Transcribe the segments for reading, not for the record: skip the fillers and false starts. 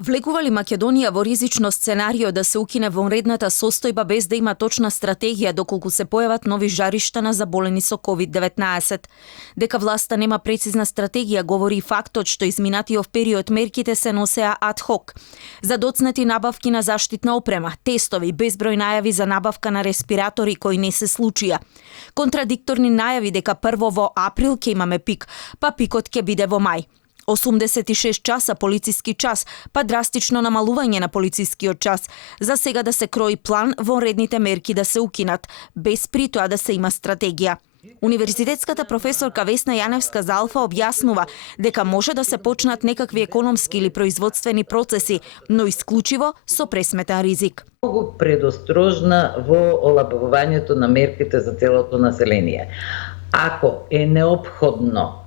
Влегува ли Македонија во ризично сценарио да се укине вонредната состојба без да има точна стратегија доколку се појават нови жаришта на заболени со COVID-19? Дека власта нема прецизна стратегија говори и фактот што изминатиот период мерките се носеа ад хок. За доцнати набавки на заштитна опрема, тестови, безброј најави за набавка на респиратори кои не се случија. Контрадикторни најави дека прво во април ќе имаме пик, па пикот ќе биде во мај. 86 часа полициски час, па драстично намалување на полицискиот час. За сега да се крои план вонредните мерки да се укинат, без при тоа да се има стратегија. Универзитетската професорка Весна Јаневска за Алфа објаснува дека може да се почнат некакви економски или производствени процеси, но исклучиво со пресметен ризик. Многу предострожна во олабавувањето на мерките за целото население. Ако е неопходно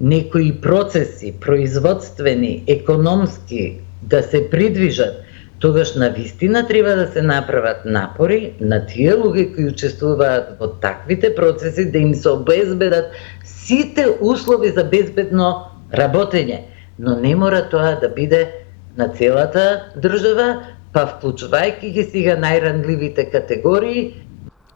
некои процеси, производствени, економски, да се придвижат, тогаш на вистина треба да се направат напори на тие луѓе кои учествуваат во таквите процеси, да им се обезбедат сите услови за безбедно работење. Но не мора тоа да биде на целата држава, па вклучувајќи ги сега најранливите категории.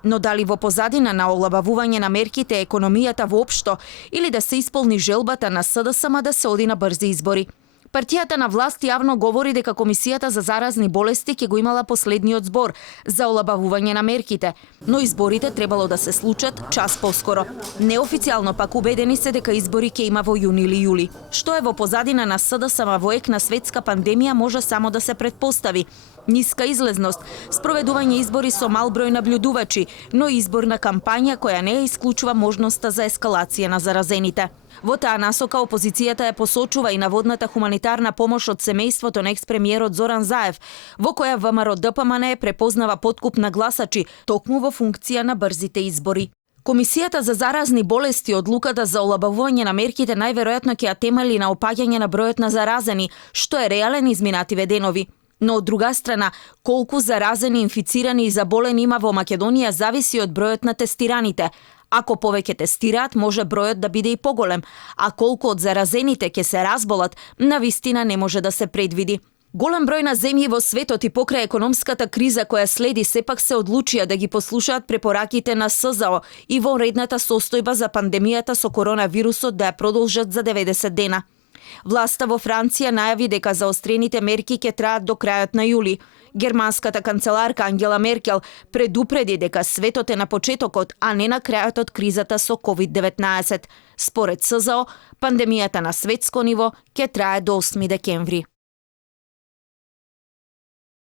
Но дали во позадина на олабавување на мерките економијата воопшто или да се исполни желбата на СДСМ да се оди на брзи избори? Партијата на власт јавно говори дека Комисијата за заразни болести ќе го имала последниот збор за олабавување на мерките, но изборите требало да се случат час поскоро. Неофицијално пак убедени се дека избори ќе има во јуни или јули. Што е во позадина на СДСМ во ек на светска пандемија може само да се претпостави. Ниска излезност, спроведување избори со мал број наблюдувачи, но изборна кампања која не ја исклучува можноста за ескалација на заразените. Во таа насока опозицијата ја посочува и наводната хуманитарна помош од семејството на екс-премиерот Зоран Заев, во која ВМРО ДПМН препознава подкуп на гласачи токму во функција на брзите избори. Комисијата за заразни болести одлуката за олабавување на мерките најверојатно ќе ја темели на опаѓање на бројот на заразени, што е реален изминативе денови. Но од друга страна, колку заразени, инфицирани и заболени има во Македонија зависи од бројот на тестираните. Ако повеќе тестираат, може бројот да биде и поголем, а колку од заразените ќе се разболат, навистина не може да се предвиди. Голем број на земји во светот и покрај економската криза која следи сепак се одлучија да ги послушаат препораките на СЗО и вонредната состојба за пандемијата со коронавирусот да ја продолжат за 90 дена. Власта во Франција најави дека заострените мерки ќе траат до крајот на јули. Германската канцеларка Ангела Меркел предупреди дека светот е на почетокот, а не на крајот од кризата со COVID-19. Според СЗО, пандемијата на светско ниво ќе трае до 8 декември.